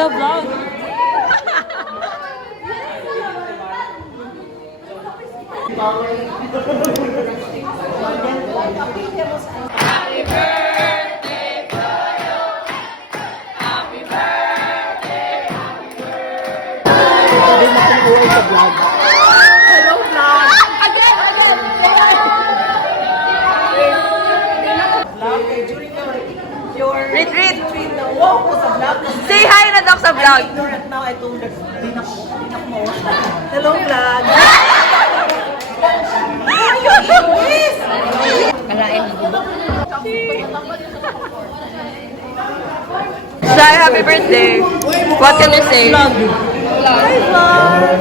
the vlog. Happy birthday to you. Happy birthday. Hindi makinuwi sa vlog. Hello vlog. Again. Vlog during your Retreat. walk ko sa vlog. Say hi na Doc sa vlog. Ignorant now, I told her, di na ko ma-watch. Hello vlog. Say happy birthday. What can you say? Vlog. Hi vlog.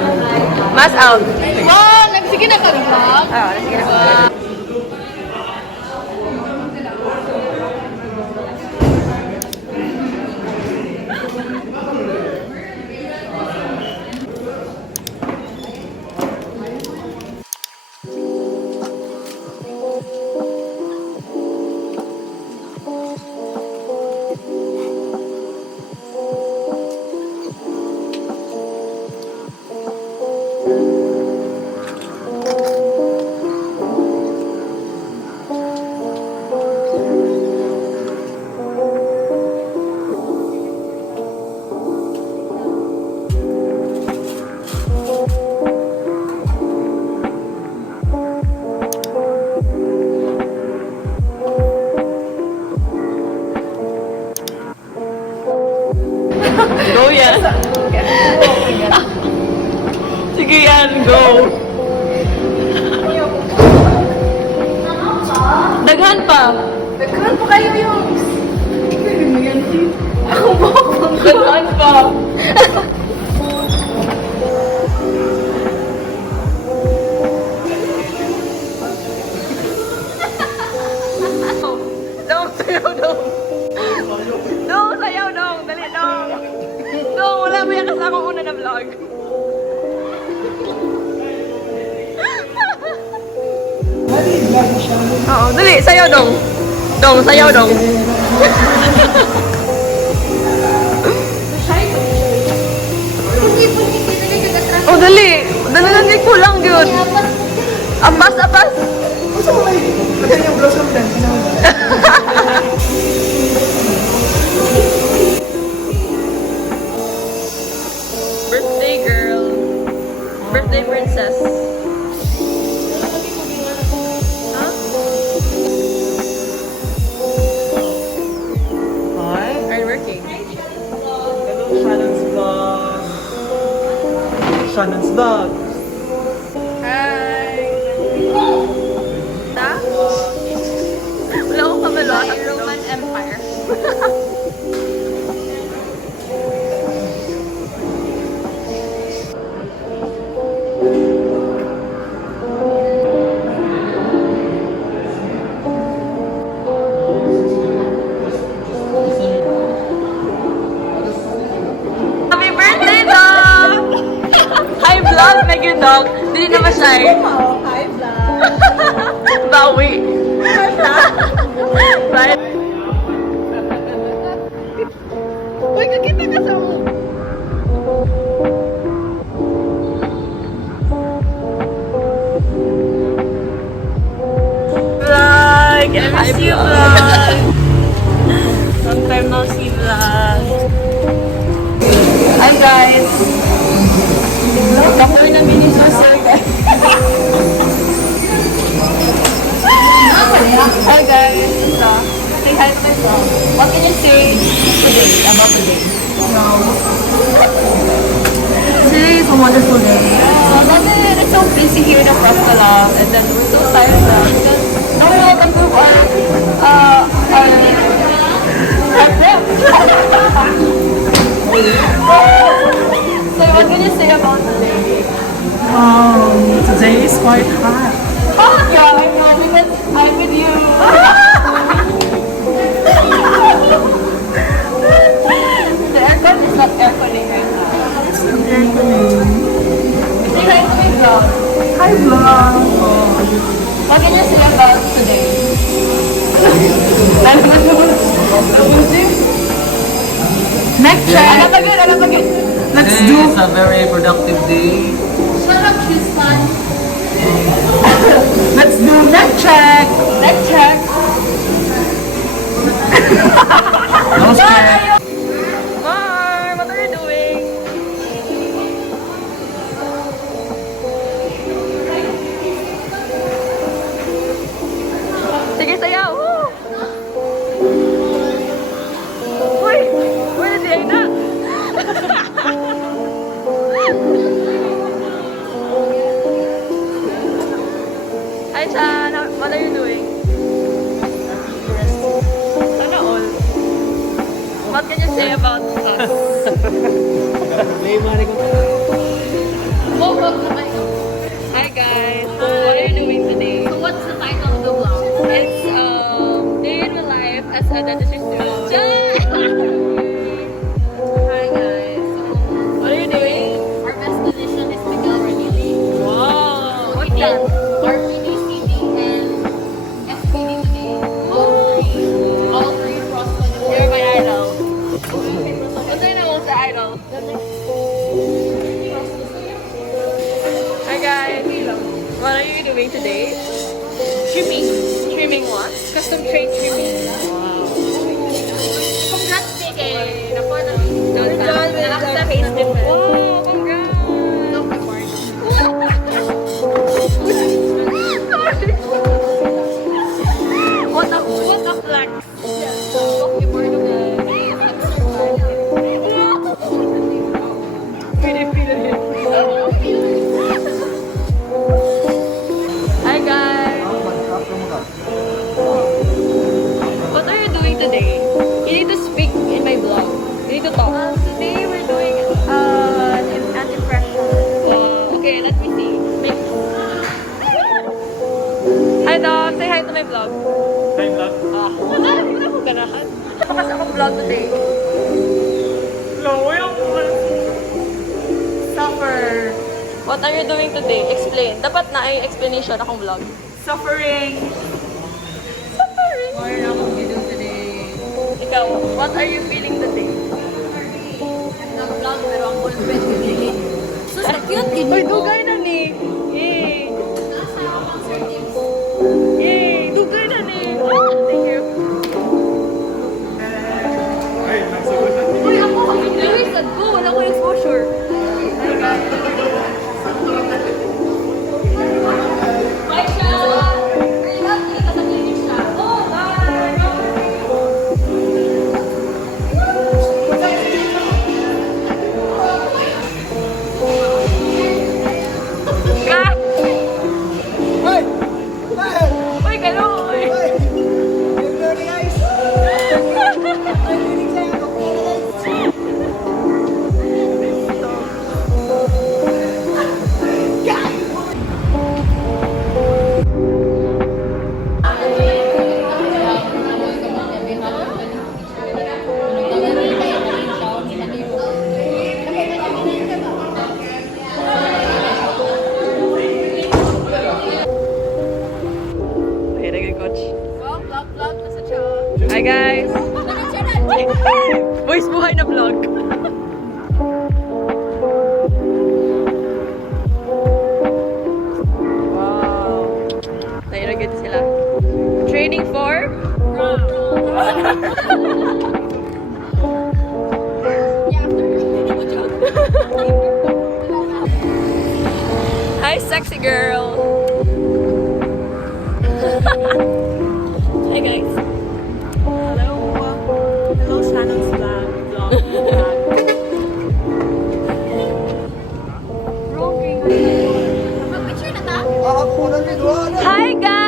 Mas out. Wow! Sige na ka vlog. Ah, sige na. Go yan. Sige yan, go. Daghan pa. Nagkaroon pa kayo yung... Pwede mo yan, Steve. Ako mo. Daghan pa. Dong, sayaw dong. Dong, sayaw dong. Dali dong. Dong, wala mo yan kasi akong una na vlog. Oo, dali, sayaw dong. Dong, sayaw dong. Oh, dali. Dali lang di kulang, yun. Apas, apas. Kasi yung blossom lang. Birthday girl. Birthday princess. Huh? Hi. Are you working? Hello, Shannon's vlog. Shannon's vlog. Hi! Na? Wala akong kamalo. Roman Empire. Happy birthday, dog! Hi, vlog! Like your dog. Hindi na ma-shy. Oh, hi vlog. Bawi. Right? Uy, kakita ka sa mo. Vlog! I miss you, vlog! Long time no see, vlog. Hi, guys! Kapoy na mini saucer, guys. Hi, guys! Say hi to my vlog. What can you say today, about today? Today is a wonderful day. Love it! It's so busy here in Apostala, and then we're so tired now because now we're all gonna move our trip. So what can you say about today? Today is quite hot. Oh yeah, I know because I'm with you. The aircon is not airconning right now. It's an air conditioning. Say hi to my vlog. Hi vlog. What can you say about today? I'm Neck check. Alam ba yun? Let's Today do. is a very productive day. Shut up, Tristan. Let's do neck check. Let's check. Nose check. Mar, what are you doing? Sige, sayaw! Woo! Uy! Uy, si Aina! Hi, Chan! What are you doing? Sana all. What can you say about us? Hi guys! So what are you doing today? So what's the title of the vlog? It's day in my life as a dentistry student. Hi guys. What are you doing? Our best decision is Miguel Ranili. Wow! We did RPD, CD, and SPD today. All three across the You're my idol. What's your name sa idol? Hi guys! What are you doing today? Trimming. Trimming what? Custom trade trimming. Congrats, Miguel. Nakuha na. We're done with After our face difference. Wow! Congrats! No reward. What a flex! No reward of the Hi guys! What are you doing today? You need to speak in my vlog. You need to talk. Today we're doing an impression. Okay, let me see. Make... Hi dog! Say hi to my vlog. Hi, vlog. Wala akong ganahan. Kasi akong vlog today. Suffer. What are you doing today? Explain. Dapat na ay explanation akong vlog. Suffering. What are we doing today? Ikaw, what are you feeling today? Nag-vlog pero ang ballpen ko So, sa cute yun. Uy, dugay na ni! Yay! Yay! Dugay na ni! Ah, thank you. Uy, ako, ang English, sad ko. Wala ko exposure. Bye, siya! Very lucky, kasi clinic siya. Oh, bye! Ka! Uy, gano'n! Okay, naging coach. Vlog na sa siya. Hi guys! Voice buhay na vlog. Wow. Nairagit sila. Training for? Hi, sexy girl. Hi guys. Hello, Shannon's vlog. Mag-picture na ta? Hi guys.